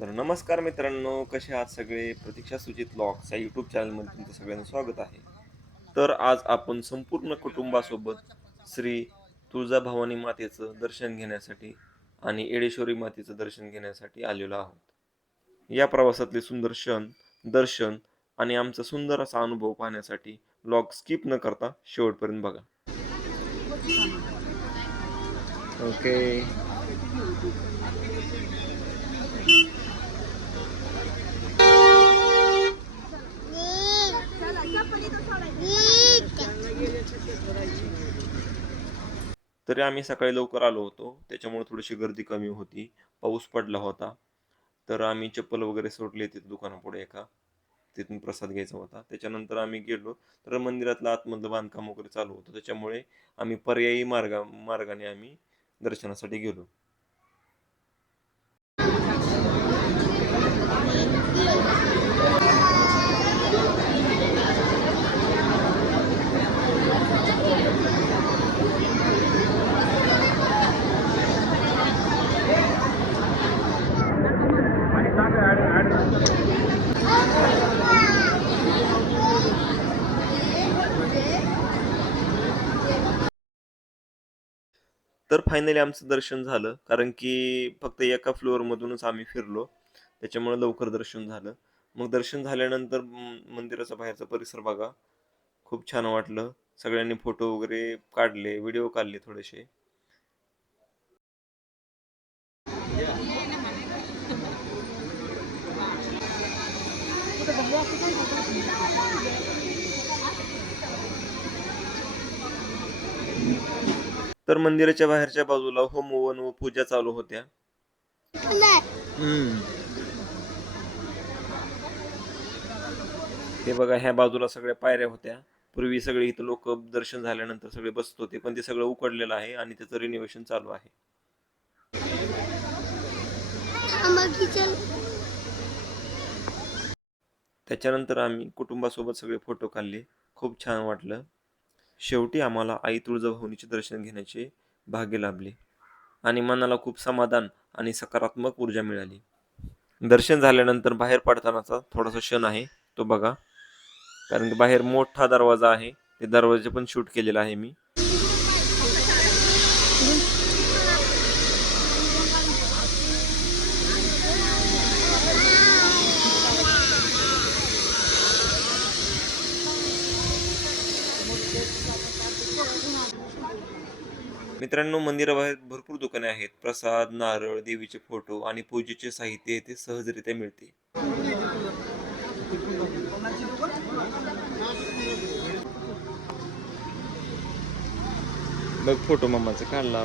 तर नमस्कार मित्रांनो, कसे आहात सगळे? प्रतीक्षा सुजित व्लॉग्स या यूट्यूब चॅनलमध्ये तुमचं सगळ्यांचं स्वागत आहे. तर आज आपण संपूर्ण कुटुंबासोबत श्री तुळजाभवानी मातेचं दर्शन घेण्यासाठी आणि येडेश्वरी मातेचं दर्शन घेण्यासाठी आलेलो आहोत. या प्रवासातले सुंदर क्षण, दर्शन आणि आमचा सुंदर असा अनुभव पाहण्यासाठी व्लॉग स्किप न करता शेवटपर्यंत बघा. ओके. तरी आम्ही सकाळी लवकर आलो होतो. त्याच्यामुळे थोडीशी गर्दी कमी होती. पाऊस पडला होता. तर आम्ही चप्पल वगैरे सोडली तिथे दुकानापुढे एका. तिथून प्रसाद घ्यायचा होता. त्याच्यानंतर आम्ही गेलो, तर मंदिरातलं आतमधलं बांधकाम वगैरे चालू होतं. त्याच्यामुळे आम्ही पर्यायी मार्गाने आम्ही दर्शनासाठी गेलो. तर फायनली आमचं दर्शन झालं. कारण की फक्त एका फ्लोअरमधूनच आम्ही फिरलो. त्याच्यामुळे लवकर दर्शन झालं. मग दर्शन झाल्यानंतर मंदिराचा बाहेरचा परिसर बघा. खूप छान वाटलं. सगळ्यांनी फोटो वगैरे काढले, व्हिडिओ काढले थोडेसे. तर मंदिराच्या बाहेरच्या बाजूला होमहवन व पूजा चालू होत्या. हम्म. हे बघा ह्या बाजूला सगळ्या पायऱ्या होत्या. पूर्वी सगळे इथं लोक दर्शन झाल्यानंतर सगळे बसत होते, पण ते सगळं उकडलेलं आहे आणि त्याचं रिनोव्हेशन चालू आहे. त्याच्यानंतर आम्ही कुटुंबासोबत सगळे फोटो काढले. खूप छान वाटलं. शेवटी आम्हाला आई तुळजाभवानीचे दर्शन घेण्याचे भाग्य लाभले आणि मनाला खूप समाधान आणि सकारात्मक ऊर्जा मिळाली. दर्शन झाल्यानंतर बाहेर पडतानाचा थोडासा क्षण आहे, तो बघा. कारण की बाहेर मोठा दरवाजा आहे. ते दरवाजे पण शूट केलेला आहे मी. मित्रांनो, मंदिराबाहेर भरपूर दुकाने आहेत. प्रसाद, नारळ, देवीचे फोटो आणि पूजेचे साहित्य येथे सहजरित्या मिळते. बघ फोटो मम्माचा काढला.